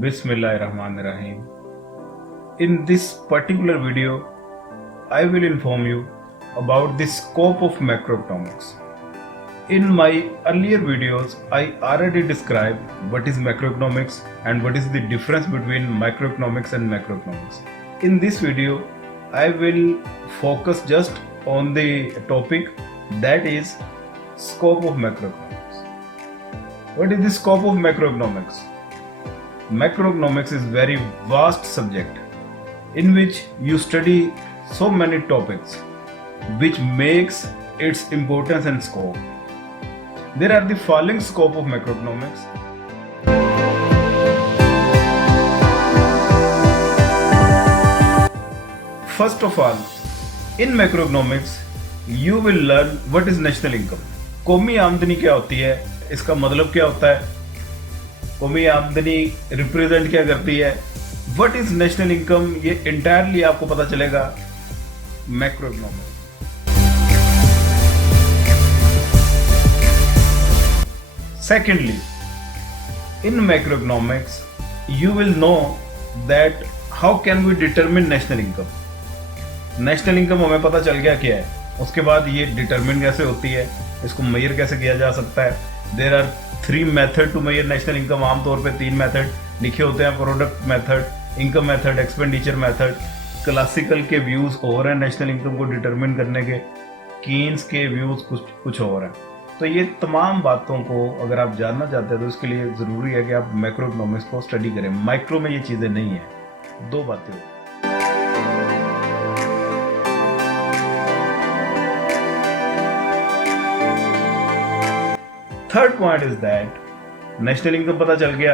Bismillahirrahmanirrahim. In this particular video, I will inform you about the scope of macroeconomics. In my earlier videos, I already described what is macroeconomics and what is the difference between microeconomics and macroeconomics. In this video, I will focus just on the topic that is scope of macroeconomics. What is the scope of macroeconomics? Macroeconomics is very vast subject in which you study so many topics which makes its importance and scope. There are the following scope of macroeconomics. First of all, in macroeconomics you will learn what is national income. कौमी आमदनी क्या होती है, इसका मतलब क्या होता है, कौमी आमदनी रिप्रेजेंट क्या करती है, व्हाट इज नेशनल इनकम, ये इंटायरली आपको पता चलेगा macroeconomics. Secondly, in macroeconomics you will know that how can we determine national income. National income हमें पता चल गया क्या है, उसके बाद ये डिटरमिन कैसे होती है, इसको मेजर कैसे किया जा सकता है. There are 3 method to measure national income. आमतौर पे 3 मेथड लिखे होते हैं, product method, income method, expenditure method. Classical के व्यूज और हैं नेशनल इनकम को डिटरमिन करने के, कीन्स के व्यूज कुछ और हैं. तो ये तमाम बातों को अगर आप जानना चाहते हैं तो इसके लिए ज़रूरी है कि आप मैक्रो इकोनॉमिक्स को स्टडी करें. माइक्रो में ये चीज़ें नहीं है. 2 बातें हो. Third point is that national income पता चल गया,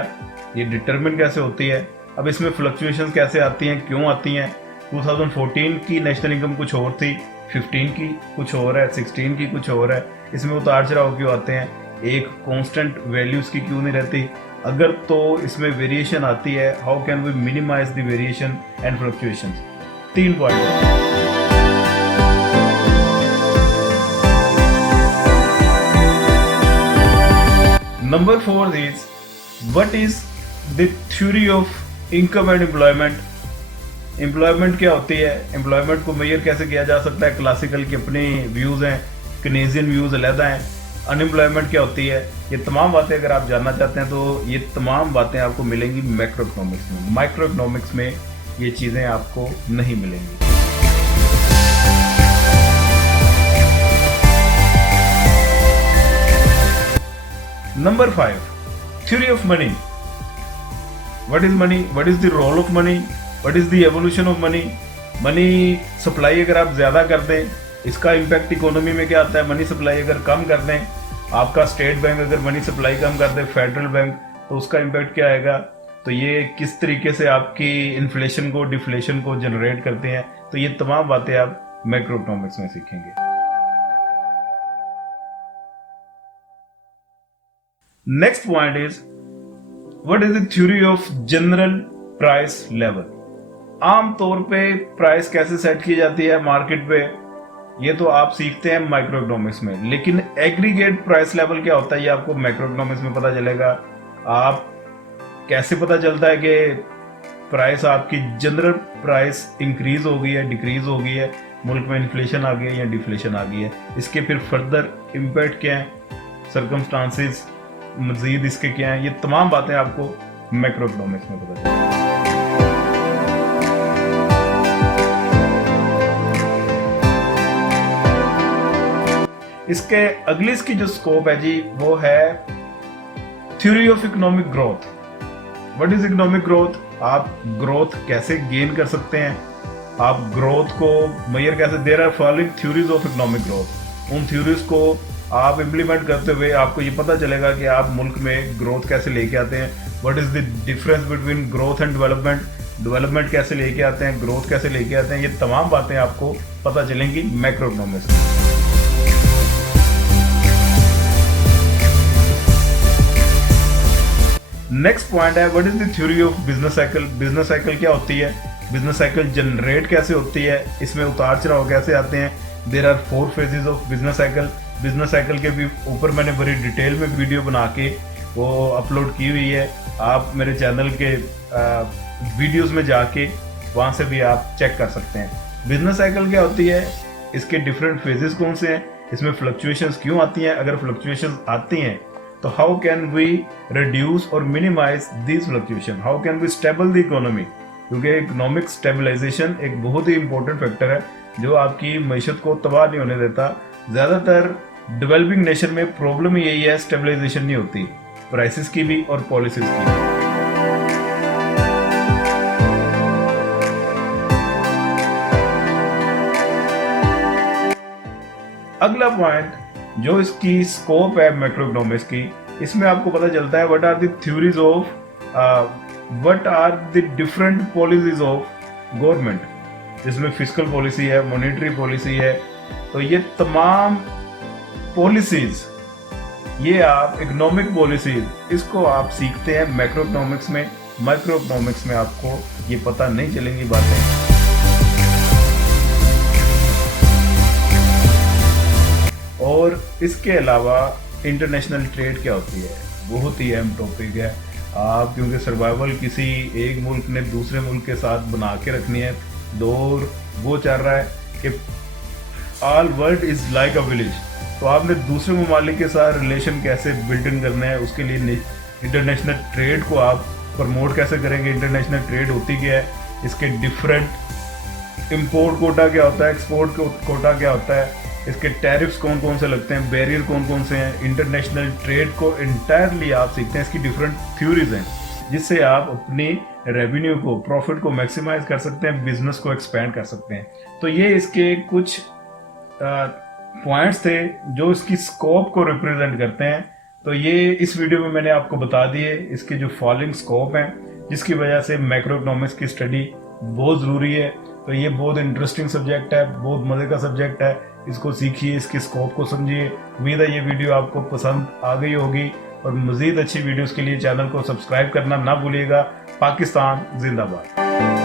ये डिटरमिन कैसे होती है. अब इसमें फ्लक्चुएशंस कैसे आती हैं, क्यों आती हैं. 2014 की नेशनल इनकम कुछ और थी, 15 की कुछ और है, 16 की कुछ और है. इसमें उतार चढ़ाव क्यों आते हैं, एक कांस्टेंट वैल्यूज की क्यों नहीं रहती. अगर तो इसमें वेरिएशन आती है, how can we minimize the variation and fluctuations. 3 point. Number 4 is what is the theory of income and employment. Employment क्या होती है, एम्प्लॉयमेंट को मेजर कैसे किया जा सकता है. क्लासिकल के अपने व्यूज़ हैं, कनेजियन व्यूज़ अलहदा हैं. अनएम्प्लॉयमेंट क्या होती है. ये तमाम बातें अगर आप जानना चाहते हैं तो ये तमाम बातें आपको मिलेंगी मैक्रो इकोनॉमिक्स में. माइक्रो इकोनॉमिक्स में ये चीज़ें आपको नहीं मिलेंगी. Number 5, theory of money. What is money? What is the role of money? What is the evolution of money? Money supply अगर आप ज़्यादा कर दें, इसका इम्पैक्ट इकोनॉमी में क्या आता है. मनी सप्लाई अगर कम कर दें, आपका स्टेट बैंक अगर मनी सप्लाई कम कर दे, फेडरल बैंक, तो उसका इम्पैक्ट क्या आएगा. तो ये किस तरीके से आपकी इन्फ्लेशन को, डिफ्लेशन को जनरेट करते हैं. तो ये तमाम बातें आप मैक्रो इकोनॉमिक्स में सीखेंगे. Next point is what is the theory of general price level. आमतौर पे प्राइस कैसे सेट की जाती है मार्केट पे, ये तो आप सीखते हैं माइक्रो इकोनॉमिक्स में. लेकिन एग्रीगेट प्राइस लेवल क्या होता है, ये आपको मैक्रो इकोनॉमिक्स में पता चलेगा. आप कैसे पता चलता है कि प्राइस आपकी जनरल प्राइस इंक्रीज हो गई है, डिक्रीज हो गई है, मुल्क में इन्फ्लेशन आ गई है या डिफ्लेशन आ गई है. इसके फिर फर्दर इम्पैक्ट क्या है, सर्कमस्टांसेस मजीद इसके क्या हैं, ये तमाम बातें आपको मैक्रो इकोनॉमिक्स में पता चलेगी. इसके अगली इसकी जो स्कोप है जी, वो है theory of economic growth. What is economic growth. आप ग्रोथ कैसे गेन कर सकते हैं, आप ग्रोथ को मेजर कैसे. There are following theories of economic growth. उन थ्योरीज को आप इम्प्लीमेंट करते हुए आपको ये पता चलेगा कि आप मुल्क में ग्रोथ कैसे लेके आते हैं. What is the difference between growth and development. Development कैसे लेके आते हैं, ग्रोथ कैसे लेके आते हैं. ये तमाम बातें आपको पता चलेंगी मैक्रो इकोनॉमिक्स में. नेक्स्ट पॉइंट है what is the theory of business cycle. Business cycle क्या होती है, बिजनेस साइकिल जनरेट कैसे होती है, इसमें उतार चढ़ाव कैसे आते हैं. There are 4 phases of business cycle. Business cycle के भी ऊपर मैंने बड़ी डिटेल में वीडियो बना के वो अपलोड की हुई है. आप मेरे चैनल के वीडियोस में जाके वहाँ से भी आप चेक कर सकते हैं। बिजनेस साइकिल क्या होती है, इसके डिफरेंट फेजेस कौन से हैं, इसमें फ्लक्चुएशंस क्यों आती हैं, अगर फ्लक्चुएशंस आती हैं तो हाउ कैन वी रिड्यूस और minimize this fluctuation, how can we stable the economy, क्योंकि इकोनॉमिक स्टेबलाइजेशन एक बहुत ही इंपॉर्टेंट फैक्टर है जो आपकी मईशत को तबाह नहीं होने देता। ज़्यादातर डेवलपिंग नेशन में प्रॉब्लम यही है, स्टेबलाइजेशन नहीं होती, प्राइसेस की भी और पॉलिसीज की भी। अगला पॉइंट जो इसकी स्कोप है मैक्रो इकोनॉमिक्स की, इसमें आपको पता चलता है what are the theories of, what are the different policies of government, जिसमें फिस्कल पॉलिसी है, मॉनेटरी पॉलिसी है। तो ये तमाम पॉलिसीज, ये आप इकोनॉमिक पॉलिसीज, इसको आप सीखते हैं मैक्रो इकोनॉमिक्स में। माइक्रो इकोनॉमिक्स में आपको ये पता नहीं चलेंगी बातें। और इसके अलावा इंटरनेशनल ट्रेड क्या होती है, बहुत ही अहम टॉपिक है। आप क्योंकि सर्वाइवल किसी एक मुल्क ने दूसरे मुल्क के साथ बना के रखनी है, दौर वो चल रहा है कि all world is like a village, तो आपने दूसरे ममालिक के साथ रिलेशन कैसे बिल्ड इन करना है, उसके लिए इंटरनेशनल ट्रेड को आप प्रमोट कैसे करेंगे। इंटरनेशनल ट्रेड होती क्या है, इसके डिफरेंट इम्पोर्ट कोटा क्या होता है, एक्सपोर्ट कोटा क्या होता है, इसके टैरिफ्स कौन कौन से लगते हैं, बैरियर कौन कौन से हैं। इंटरनेशनल ट्रेड को इंटायरली आप सीखते हैं, इसकी डिफरेंट थ्योरीज हैं जिससे आप अपनी रेवेन्यू को, प्रॉफिट को मैक्सिमाइज कर सकते हैं, बिजनेस को एक्सपेंड कर सकते हैं। तो ये इसके कुछ पॉइंट्स थे जो इसकी स्कोप को रिप्रेजेंट करते हैं। तो ये इस वीडियो में मैंने आपको बता दिए इसके जो फॉलोइंग स्कोप हैं, जिसकी वजह से मैक्रो इकोनॉमिक्स की स्टडी बहुत ज़रूरी है। तो ये बहुत इंटरेस्टिंग सब्जेक्ट है, बहुत मज़े का सब्जेक्ट है, इसको सीखिए, इसके स्कोप को समझिए। उम्मीद है ये वीडियो आपको पसंद आ गई होगी, और मज़ीद अच्छी वीडियोस के लिए चैनल को सब्सक्राइब करना ना भूलिएगा। पाकिस्तान जिंदाबाद।